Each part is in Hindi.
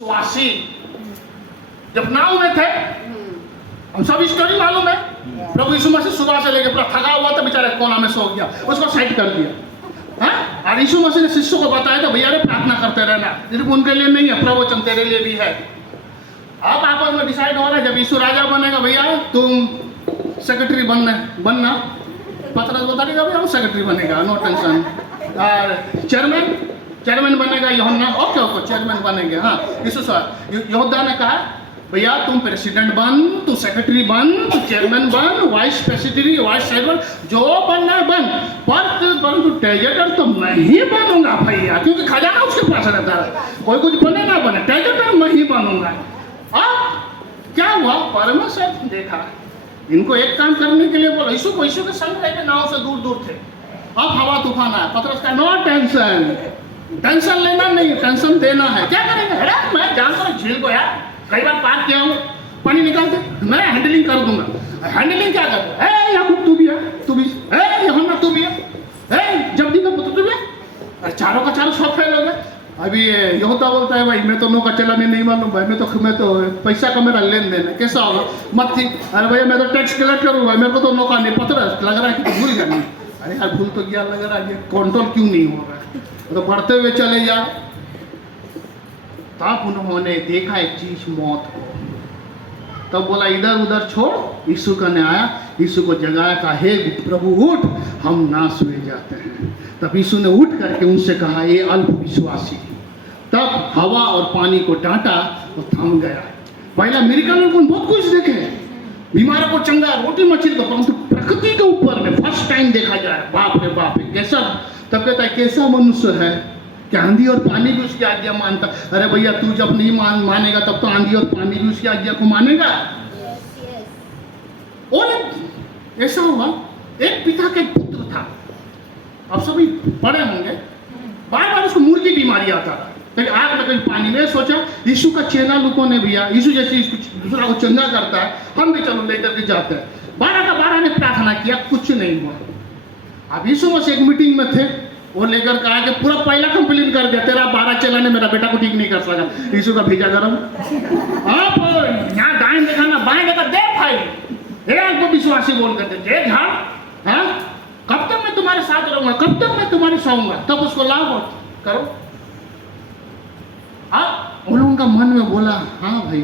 वासी जब नाव में थे, हम सब स्टोरी मालूम है। प्रभु यीशु मसीह सुबह से लेकर पूरा थका हुआ था, बेचारे कोना में सो गया, उसको साइड कर दिया। हाँ, और यीशु मसीह ने शिष्यों को बताया था, भैया रे प्रार्थना करते रहना, सिर्फ उनके लिए नहीं है, प्रवचन तेरे लिए भी है। अब आपस में डिसाइड हो रहा है, जब यीशु राजा बनेगा, भैया तुम सेक्रेटरी बनना। पतरस बता देगा, भैया वो सेक्रेटरी बनेगा, नो टेंशन। और चेयरमैन बनेगा यूहन्ना, ओके चेयरमैन बनेंगे। हाँ, यीशु यहूदा ने कहा, भैया तुम प्रेसिडेंट बन, तू सेक्रेटरी बन, तू चेयरमैन बन, वाइस प्रेसिडेंट, वाइस चेयरमैन, जो बनना है बन, पर तू ट्रेजर तो नहीं बनूंगा भैया, क्योंकि खजाना उसके पास रहता है। कोई कुछ बने ना बने, ट्रेजर मैं ही बनूंगा। अब क्या हुआ, परमेश्वर देखा इनको एक काम करने के लिए बोला, यीशु के संग रहकर नाव से दूर थे। अब हवा तूफान आया, पतरस का नो टेंशन लेना नहीं, टेंशन देना है। क्या करेंगे? मैं जानता हूँ झील को यार, कई बार पार किया हूँ, पानी निकालते मैं हैंडलिंग कर दूंगा। हैंडलिंग क्या करते हैं? याकूब तू भी है, तू भी है, यूहन्ना तू भी है, जब्दी का पुत्र तू भी है। चारों का चारों सब फेल हो गए। अभी यहूदा बोलता है, भाई मैं तो नौका चलाने नहीं मालूम, भाई मैं तो पैसा का मेरा लेन देन है, कैसा होगा मत थी। अरे भैया मैं तो टैक्स कलेक्ट करूँगा, मेरे को तो नौका नहीं पता लग रहा है कि भूल गया। नहीं, अरे यार भूल तो गया, लग रहा है कंट्रोल क्यों नहीं हो रहा है, तो बढ़ते हुए चले जा। तब उन्होंने देखा एक चीज, मौत को। तब बोला इधर उधर छोड़, यीशु का ने आया, यीशु को जगाया, कहा हे प्रभु उठ, हम नाश हुए जाते हैं। तब यीशु ने उठ करके उनसे कहा, ये अल्प विश्वासी। तब हवा और पानी को डांटा और थम गया। पहला मिरेकल में बहुत कुछ देखे, बीमारों को चंगा, रोटी मछली को, परंतु प्रकृति के ऊपर में फर्स्ट टाइम देखा जाए, बाप रे बाप कैसा। तब कहता है कैसा मनुष्य है कि आंधी और पानी भी उसकी आज्ञा मानता। अरे भैया तू जब नहीं मानेगा तब तो आंधी और पानी भी उसकी आज्ञा को मानेगा। और ऐसा हुआ, एक पिता के पुत्र था, अब सभी पढ़े होंगे, बार बार उसको मुर्गी बीमारी आता था, कहीं आग में कहीं पानी में। सोचा यीशु का चेला लोगों ने भैया, यीशु जैसे दूसरा को चंगा करता है, हम भी चलो लेकर के जाते हैं। 12 का 12 ने प्रार्थना किया, कुछ नहीं हुआ। अब यीशु मसीह एक मीटिंग में थे, वो लेकर कहा कि पूरा पहला कंप्लेन कर दिया, तेरा 12 चेला ने मेरा बेटा को ठीक नहीं कर सका। यीशु का भेजा गरम, आप यहाँ दाएं देखा ना बाएं देखा, देख भाई को विश्वासी बोल करते थे झाड़, हाँ कब तक मैं तुम्हारे साथ रहूंगा, कब तक मैं तुम्हारे साऊंगा, तब उसको लाभ करो। अब उन लोगों का मन में बोला, हाँ भाई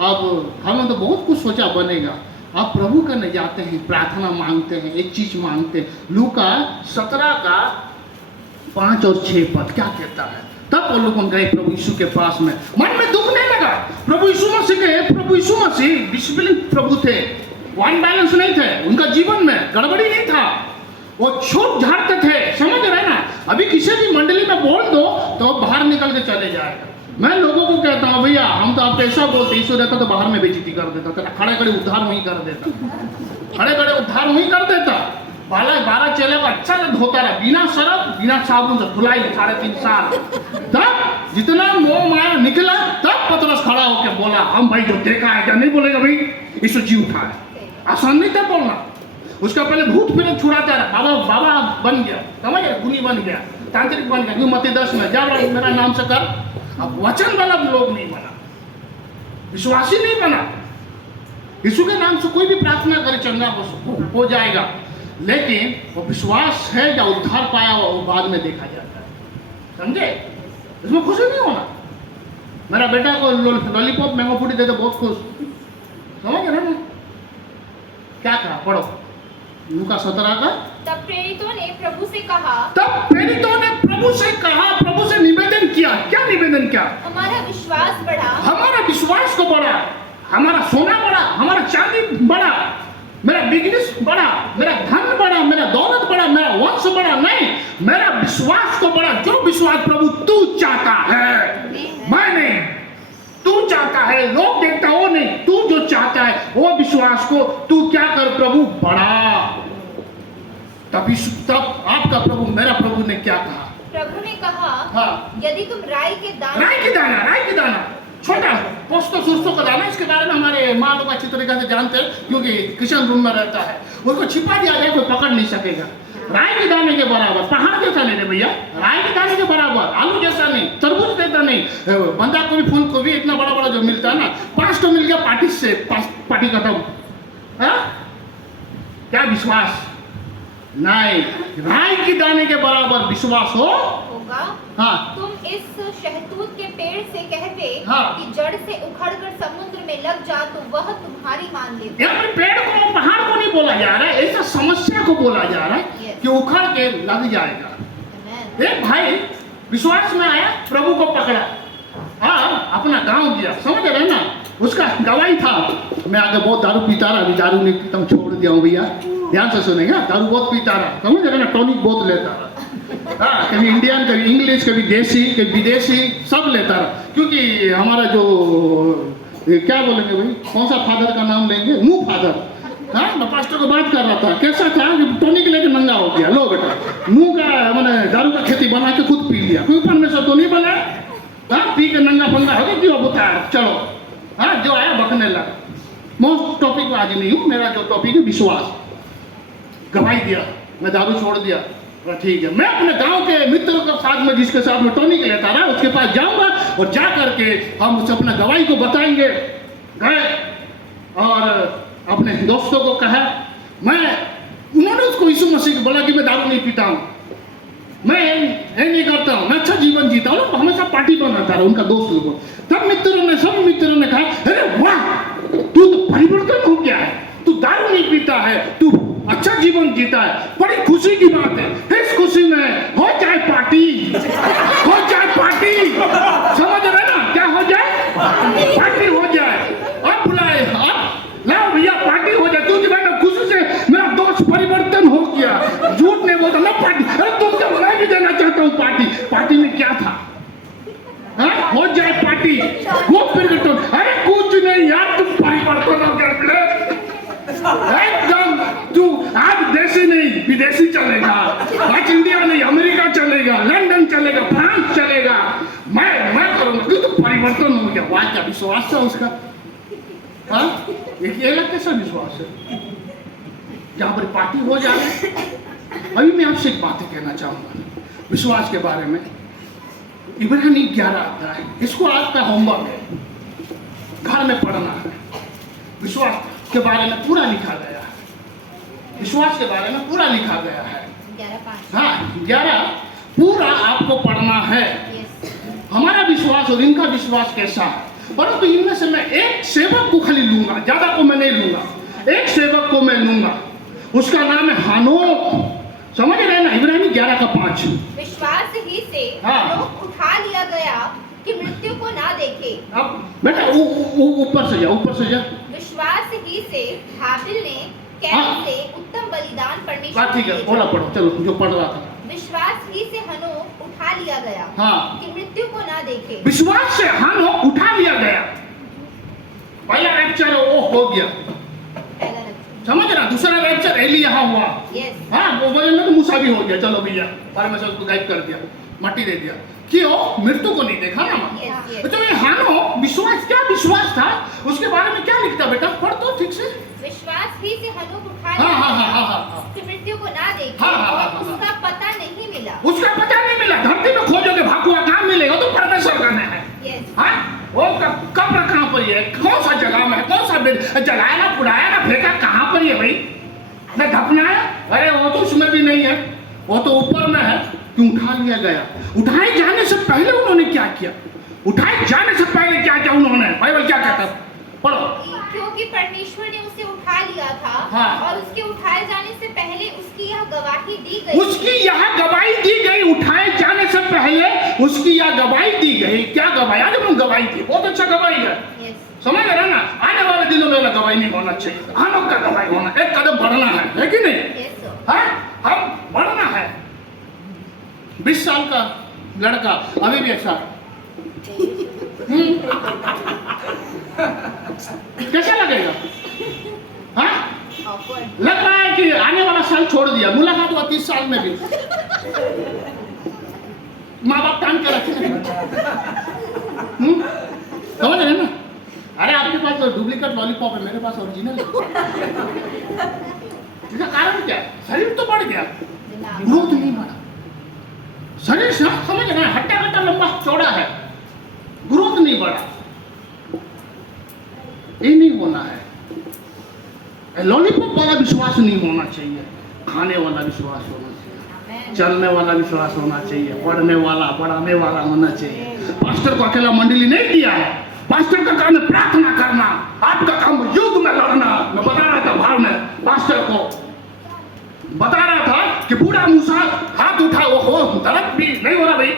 अब हमने तो बहुत कुछ सोचा बनेगा। आप प्रभु करने जाते हैं, प्रार्थना मांगते हैं, एक चीज मांगते हैं। लूका 17 का 5 और 6 पद क्या कहता है? तब वो लोग गए प्रभु यीशु के पास में, मन में दुख नहीं लगा। प्रभु यीशु मसीह डिसिप्लिन प्रभु थे, वन बैलेंस नहीं थे, उनका जीवन में गड़बड़ी नहीं था, वो छूट झाड़ते थे, समझ रहे ना। अभी किसी भी मंडली में बोल दो तो बाहर निकल के चले जाएगा। मैं लोगों को कहता हूँ, भैया हम तो आप ऐसा बोलते, यीशु रहता तो बाहर में बेइज्जती कर देता, तेरा खड़े खड़े उद्धार वहीं कर देता, खड़े खड़े उद्धार वहीं कर देता। 12 चेले को अच्छा से धोता रहा, बिना सरफ बिना साबुन से धुलाई 3.5 साल। तब जितना मोह माया निकला, तब पतरस खड़ा होकर बोला, हम भाई जो देखा है क्या नहीं बोलेगा भाई, यीशु जी उठा है। आसान नहीं था बोलना। उसका पहले भूत प्रेत छुड़ाता रहा, बाबा बन गया, समझ गया, गुनी बन गया, तांत्रिक बन गया, मत्ती 10 में जा मेरा नाम से कर। अब वचन वाला लोग नहीं बना, विश्वासी नहीं बना। यीशु के नाम से कोई भी प्रार्थना करे चंगा हो जाएगा, लेकिन वो विश्वास है या उद्धार पाया हुआ वो बाद में देखा जाता है, समझे? इसमें खुशी नहीं होना। मेरा बेटा को लॉलीपॉप मैंगो फ्रूटी देते बहुत खुश, समझ रहे ना? क्या कहा पढ़ो, लूका 17 का। तब प्रेरितों ने प्रभु से कहा, प्रभु से निवेदन किया। क्या निवेदन किया? हमारा विश्वास बढ़ा, हमारा विश्वास को बढ़ा, हमारा सोना बढ़ा, हमारा चांदी बढ़ा, मेरा बिजनेस बढ़ा, मेरा धन बढ़ा, मेरा दौलत बढ़ा, मेरा वंश बढ़ा, नहीं, मेरा विश्वास को बढ़ा। जो विश्वास प्रभु तू चाहता है, मैं नहीं, तू चाहता है, लोग देखता वो नहीं, तू जो चाहता है वो विश्वास को तू क्या कर, प्रभु बढ़ा। तब आपका प्रभु, मेरा प्रभु ने क्या कहा? प्रभु ने कहा, हाँ, यदि तुम राई के दाना छोटा पोस्तो सुरसों का दाना, इसके बारे में हमारे माँ लोग अच्छी तरीके से जानते हैं, क्योंकि किचन रूम में रहता है, उसको छिपा दिया जाए कोई पकड़ नहीं सकेगा। राय के दाने के बराबर, पहाड़ जैसा नहीं रे भैया, राय के दाने के बराबर, आलू जैसा नहीं, तरबूज जैसा नहीं। बंदा को भी फूल को भी इतना बड़ा बड़ा जो मिलता है ना, 5 तो मिल गया पार्टी से, पार्टी खत्म। हाँ? क्या विश्वास नहीं, राय के दाने के बराबर विश्वास होगा। हाँ। तुम इस शहतूत के पेड़ से कहते हाँ। कि जड़ से उखड़कर समुद्र में लग जा तो वह तुम्हारी मान लेती। यहाँ पर पेड़ को पहाड़ को नहीं बोला जा रहा है, ऐसा समस्या को बोला जा रहा है Yes. कि उखड़ के लग जाएगा। Amen. एक भाई विश्वास में आया, प्रभु को पकड़ा, हाँ अपना गांव गया, समझ रहे ना, उसका गवाही था मैं आगे बहुत दारू पीता रहा, अभी दारू नहीं पीता हूँ, छोड़ दिया हूँ भैया, ध्यान से सुनेगा, दारू बहुत पीता रहा, समझ रहे ना, टॉनिक बहुत लेता रहा, हाँ कभी इंडियन कभी इंग्लिश कभी देसी कभी विदेशी सब लेता रहा, क्योंकि हमारा जो क्या बोलेंगे भाई, कौन सा फादर का नाम लेंगे, नू फादर, हाँ मैं पास्टर को बात कर रहा था, कैसा था कि टॉनिक लेके नंगा हो गया, लो बेटा नू का मैंने दारू का खेती बना के खुद पी लिया, कोई परमेश्वर तो नहीं बना, हाँ पी के नंगा फंगा हो गया, क्यों बता चलो, हाँ जो आया बकने लगा। मोस्ट टॉपिक में आज नहीं हूँ, मेरा जो टॉपिक है विश्वास, गवाही दिया, मैं दारू छोड़ दिया, ठीक है, मैं अपने गांव के मित्रों के साथ में जिसके साथ में टॉनिक लेता रहा उसके पास जाऊंगा और जा करके हम उसे अपना गवाही को बताएंगे। गए और अपने दोस्तों को कहा, उन्होंने उसको यीशु मसीह को बोला कि मैं दारू नहीं पीता हूँ, मैं ये नहीं करता हूँ, मैं अच्छा जीवन जीता हूँ, हमेशा पार्टी बनाता रहा उनका दोस्त लोगों। तब सब मित्रों ने कहा अरे वाह तू तो परिवर्तन हो गया है, तू दारू नहीं पीता है, तू अच्छा जीवन जीता है, बड़ी खुशी की बात है, इस खुशी में हो जाए पार्टी, हो जाए पार्टी, समझ रहे ना, क्या हो जाए पार्टी हो जाए, अब बुलाए, अब लाओ भैया पार्टी हो जाए, तू मैं खुशी से मेरा दोस्त परिवर्तन हो गया, झूठ नहीं बोलता ना पार्टी, अरे तुम जब मैं भी देना चाहता हूँ पार्टी, पार्टी में क्या था, हाँ? हो जाए पार्टी, वो परिवर्तन, अरे कुछ नहीं यार तुम परिवर्तन हो गया, एकदम तू आज देशी नहीं विदेशी चलेगा, आज इंडिया नहीं अमेरिका चलेगा, लंदन चलेगा, फ्रांस चलेगा, मैं करूंगा, क्यों तो परिवर्तन हो गया। वाह क्या विश्वास था उसका, हाँ ये अलग कैसा विश्वास है, जहाँ पर पार्टी हो जाए। अभी मैं आपसे एक बात कहना चाहूंगा विश्वास के बारे में, इब्रानी 11 आता है, इसको आज का होमवर्क है, घर में पढ़ना है, विश्वास के बारे में पूरा लिखा गया है, विश्वास के बारे में पूरा लिखा गया है, 11:5 हाँ 11 पूरा आपको पढ़ना है। Yes. हमारा विश्वास और इनका विश्वास कैसा है, परंतु इनमें से मैं एक सेवक को खाली लूंगा, ज्यादा को मैं नहीं लूंगा, एक सेवक को मैं लूंगा, उसका नाम है हानोक, समझ रहे ना, इब्रानी 11:5। विश्वास ही से हाँ। हनोक उठा लिया गया कि मृत्यु को ना देखे। अब बेटा ऊपर से जा, विश्वास ही से हाबिल ने कैन हाँ। से उत्तम बलिदान परमेश्वर ठीक है को बोला भेजा। पढ़ो, चलो जो पढ़ रहा था। विश्वास ही से हनोक उठा लिया गया हाँ। कि मृत्यु को ना देखे। विश्वास से हानोक उठा लिया गया, पहला रैप्चर वो हो गया, पहला लक्ष्य। समझ रहा, दूसरा रैप्चर एलिय्याह हुआ, Yes. हाँ वो वजन में तो मूसा भी हो गया, चलो भैया परमेश्वर उसको गायब कर दिया, मट्टी दे दिया, क्यों मृत्यु को नहीं देखा ना। Yes, yes. तो ये हानोक विश्वास, क्या विश्वास था, उसके बारे में क्या लिखता बेटा, पढ़ तो ठीक से। विश्वास ही से हनोक उठा हाँ, लिया हाँ, गया हाँ, हाँ, हाँ। कि मृत्यु को ना देखे हाँ, हाँ, हाँ, और हाँ। उसका पता नहीं मिला। उसका पता नहीं मिला, धरती में खोजोगे भागुआ कहाँ मिलेगा, तो परमेश्वर का है। Yes. हाँ वो कब्र कहाँ पर है, कौन सा जगह में है, कौन सा जलाया ना पुड़ाया ना फेंका कहाँ पर है भाई, न दफनाया, अरे वो तो उसमें भी नहीं है, वो तो ऊपर में है, क्यों उठा लिया गया। उठाए जाने से पहले उन्होंने क्या किया, उठाए जाने से पहले क्या किया उन्होंने, बाइबल क्या कहता है, पढ़ो। क्योंकि परमेश्वर ने उसे उठा लिया था हाँ। और उसके उठाए जाने से पहले उसकी यह गवाही दी गई। उसकी यह गवाही दी गई, उठाए जाने से पहले उसकी यह गवाही दी गई, क्या गवाही, आज हम गवाही थी, बहुत अच्छा गवाही है, Yes. समझ रहे ना, आने वाले दिनों में गवाही नहीं होना चाहिए, हम का गवाही होना, एक कदम बढ़ना है कि नहीं, Yes, sir. हाँ हम बढ़ना है। 20 साल का लड़का अभी भी ऐसा कैसा लगेगा, हाँ Awkward. लग रहा है कि आने वाला साल छोड़ दिया, मुलाकात हुआ 30 साल में भी, माँ बाप टांग के रखे, समझ रहे ना। अरे आपके पास तो डुप्लीकेट लॉलीपॉप है, मेरे पास ओरिजिनल है। इसका कारण क्या है, शरीर तो बढ़ गया, ग्रोथ नहीं बढ़ा। शरीर समझ रहे हैं, हट्टा कट्टा लंबा चौड़ा है, ग्रोथ नहीं बढ़ा। ये नहीं होना है। लॉलीपॉप वाला विश्वास नहीं होना चाहिए, खाने वाला विश्वास होना चाहिए, चलने वाला विश्वास होना चाहिए, पढ़ने वाला बढ़ाने वाला होना चाहिए। पास्टर को अकेला मंडली नहीं दिया है, पास्टर का काम है प्रार्थना करना, आपका काम युद्ध में लड़ना। मैं बता रहा था भाव में, पास्टर को बता रहा था कि बूढ़ा मूसा हाथ उठा, वो हो दर्द भी नहीं हो रहा भाई,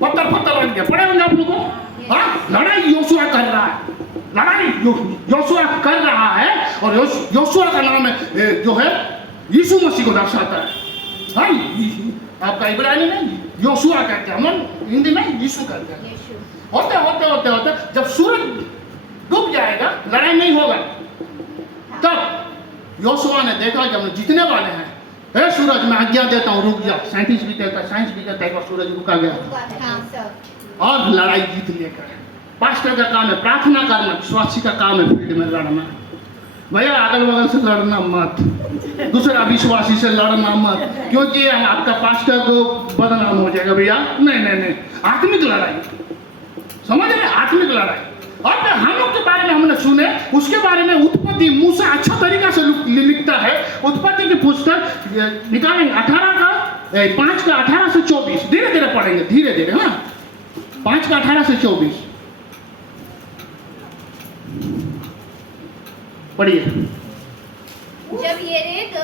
पत्थर पत्थर लग गया। पड़े होंगे आप लोगों को। हाँ, लड़ाई योशुआ कर रहा है, लड़ाई योशुआ कर रहा है, और योशुआ का नाम है जो है यीशु मसीह को दर्शाता है। हाँ, आपका इब्रानी में योशुआ कहते हैं, हम हिंदी में यीशु कहते हैं। होते होते होते होते जब सूरज डूब जाएगा, लड़ाई नहीं होगा। तब योशुआ ने देखा कि हम जीतने वाले हैं, हे सूरज मैं आज्ञा देता हूँ रुक जा। साइंटिस्ट भी कहता है, साइंस भी कहता है कि सूरज रुका गया और लड़ाई जीत लेकर। पास्टर का काम है प्रार्थना करना, विश्वासी का काम है फील्ड में लड़ना। भैया अगल बगल से लड़ना मत, दूसरा विश्वासी से लड़ना मत, क्योंकि आपका पास्टर को बदनाम हो जाएगा भैया। नहीं नहीं नहीं, आत्मिक लड़ाई, समझ रहे, आत्मिक लड़ाई। और हम लोग के बारे में हमने सुने, उसके बारे में उत्पत्ति मूसा अच्छा तरीका से लिखता है। उत्पत्ति की पुस्तक निकालेंगे 5 का 18 से 24, धीरे धीरे पढ़ेंगे, धीरे धीरे। हाँ, 5 का 18 से 24 पढ़िए। जब येरेद,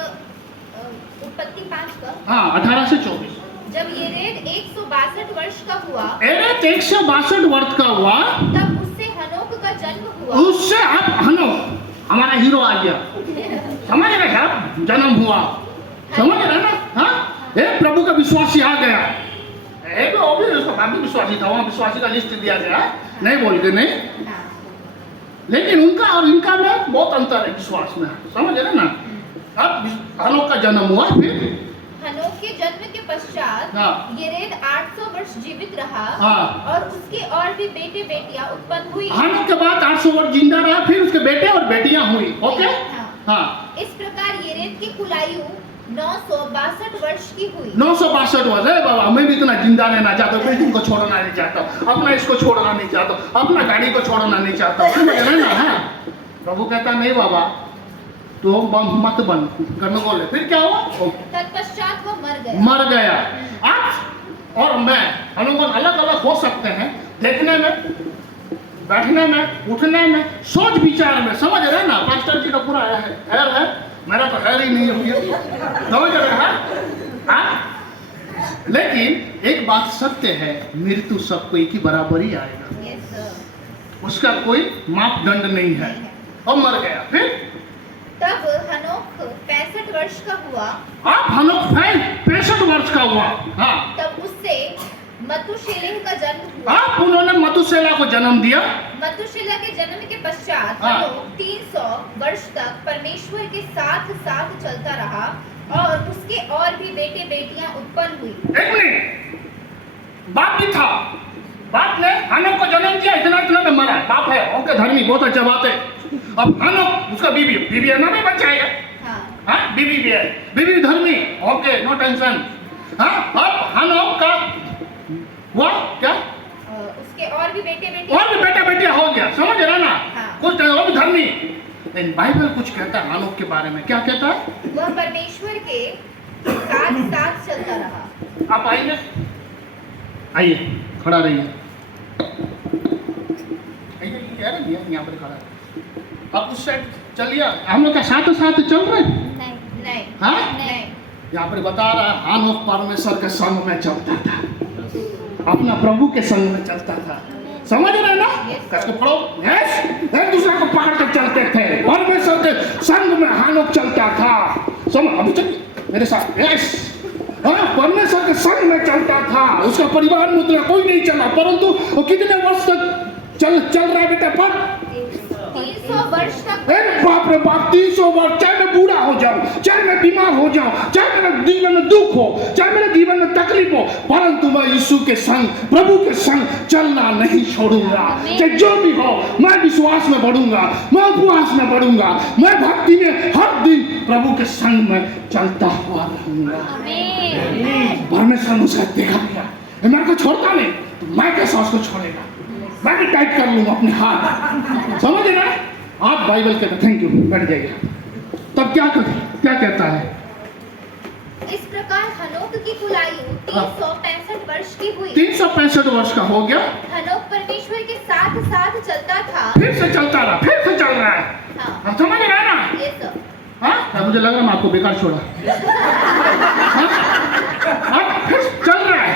उत्पत्ति 5 का, हाँ 18 से 24। जब येरेद 162 वर्ष का हुआ, येरेद 162 वर्ष का हुआ, तब उससे हनोक का जन्म हुआ। उससे अब हनोक हमारा हीरो आ गया, समझ रहे हैं आप, जन्म हुआ, समझ रहे ना। हाँ, एक प्रभु का विश्वासी आ गया, एक वो भी उसका बाप भी विश्वासी था, वहाँ विश्वासी का लिस्ट दिया गया, नहीं बोल के नहीं, लेकिन उनका और इनका में बहुत अंतर है विश्वास में, समझ रहे ना। अब हनोक का जन्म हुआ, फिर हनोक के जन्म के पश्चात हाँ। येरेद 800 वर्ष जीवित रहा, हाँ। और उसके और भी बेटे बेटियां उत्पन्न हुई। हनोक के बाद 800 वर्ष जिंदा रहा, फिर उसके बेटे और बेटियां हुई। ओके, हाँ। हाँ, इस प्रकार येरेद की कुल आयु 962 वर्ष की हुई। 962 वर्ष है बाबा। मैं भी इतना जिंदा रहना चाहता हूँ, बिल्डिंग को छोड़ना नहीं चाहता हूँ, अपना इसको छोड़ना नहीं चाहता हूँ, अपना गाड़ी को छोड़ना नहीं चाहता हूँ, समझ रहे ना। हाँ, प्रभु कहता नहीं बाबा तो मत बन करने बोले। फिर क्या हुआ, तत्पश्चात वो मर गया। आप और मैं हम लोग अलग अलग हो सकते हैं, देखने में, बैठने में, उठने में, सोच विचार में, समझ रहे ना। पास्टर जी का पूरा खैर है, मेरा तो खैर ही नहीं है, समझ रहे हैं। लेकिन एक बात सत्य है, मृत्यु सबको एक ही बराबर ही आएगा, उसका कोई मापदंड नहीं है। और मर गया। फिर तब हनोक 65 वर्ष का हुआ। आप हनोक 65 वर्ष का हुआ। हाँ, तब उससे मतुशेलह का जन्म हुआ। आप उन्होंने मतुशेलह को जन्म दिया। मतुशेलह के जन्म के पश्चात हाँ। हनोक 300 वर्ष तक परमेश्वर के साथ साथ चलता रहा, और उसके और भी बेटे बेटियां उत्पन्न हुई। एक मिनट, बाप भी था, बाप ने हनोक को जन्म दिया, इतना इतना में मरा। बाप है ओके, धर्मी, बहुत अच्छा बात है। अब हनोक उसका बीवी है ना, भी बच जाएगा। हाँ, बीवी भी है, बीवी धर्मी, ओके, नो टेंशन। हाँ, अब हनोक का हुआ क्या, उसके और भी बेटे बेटियां हो गया, समझ रहे ना। हाँ। कुछ वो भी धर्मी। लेकिन बाइबल कुछ कहता है हनोक के बारे में, क्या कहता है, वह परमेश्वर के साथ साथ चलता रहा। आप आइए, आइए, खड़ा रहिए, कह रही है यहाँ पर खड़ा है। अब उस साइड चलिए, हम लोग का साथ साथ चल रहे हैं। नहीं, हाँ, नहीं। यहाँ पर बता रहा है हनोक परमेश्वर के संग में चलता था, अपना प्रभु के संग में चलता था, समझ रहे ना। कसके पढ़ो, यस, एक दूसरे को पकड़ कर चलते थे, परमेश्वर के संग में हनोक चलता था। समझ, अभी चलिए मेरे साथ, यस, हाँ, परमेश्वर के संग में चलता था। उसका परिवार में उतना कोई नहीं चला, परंतु वो कितने वर्ष तक चल रहा है बेटा, पर 300 वर्ष तक। बाप रे बाप, 300 वर्ष। चाहे मैं बूढ़ा हो जाऊं, चाहे मैं बीमार हो जाऊं, चाहे मेरे जीवन में दुख हो, चाहे मेरे जीवन में तकलीफ हो, परंतु मैं यीशु के संग, प्रभु के संग चलना नहीं छोड़ूंगा। चाहे जो भी हो, मैं विश्वास में बढ़ूंगा, मैं उपवास में बढ़ूंगा, मैं भक्ति में हर दिन प्रभु के संग में चलता हुआ रहूंगा। परमेश्वर ने उसे देखा दिया, ये मेरे को छोड़ता नहीं, तो मैं कैसे उसको छोड़ेगा? मैं भी टाइट कर लूंगा अपने हाथ, समझ रहे? आप बाइबल कहते, थैंक यू, बैठ जाइए। तब क्या कहता है? इस प्रकार हनोक की कुल आयु 365 वर्ष की हुई। 365 वर्ष का हो गया। हनोक परमेश्वर के साथ साथ चलता था। फिर से चलता रहा, फिर से चल रहा है। हाँ, समझ रहा है ना? ये सब। हाँ, मुझे लग रहा है मैं आपको बेकार छोड़ा। हाँ, फिर चल रहा है,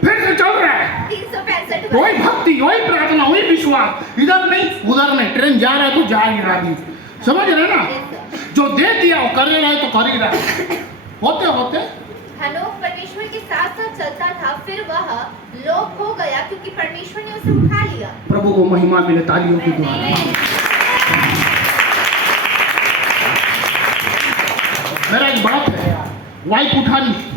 फिर से चल रहा है। 365 वही भक्ति, वही प्रार्थना, वही विश्वास, इधर नहीं उधर नहीं, ट्रेन जा रहा है तो जा ही रहा भी, समझ रहे ना? जो दे दिया वो कर रहा है तो कर ही रहा है। होते होते हनोक परमेश्वर के साथ साथ चलता था, फिर वह लोप हो गया क्योंकि परमेश्वर ने उसे उठा लिया। प्रभु को महिमा मिले तालियों के द्वारा। मेरा एक बात है, वाइफ उठा ली,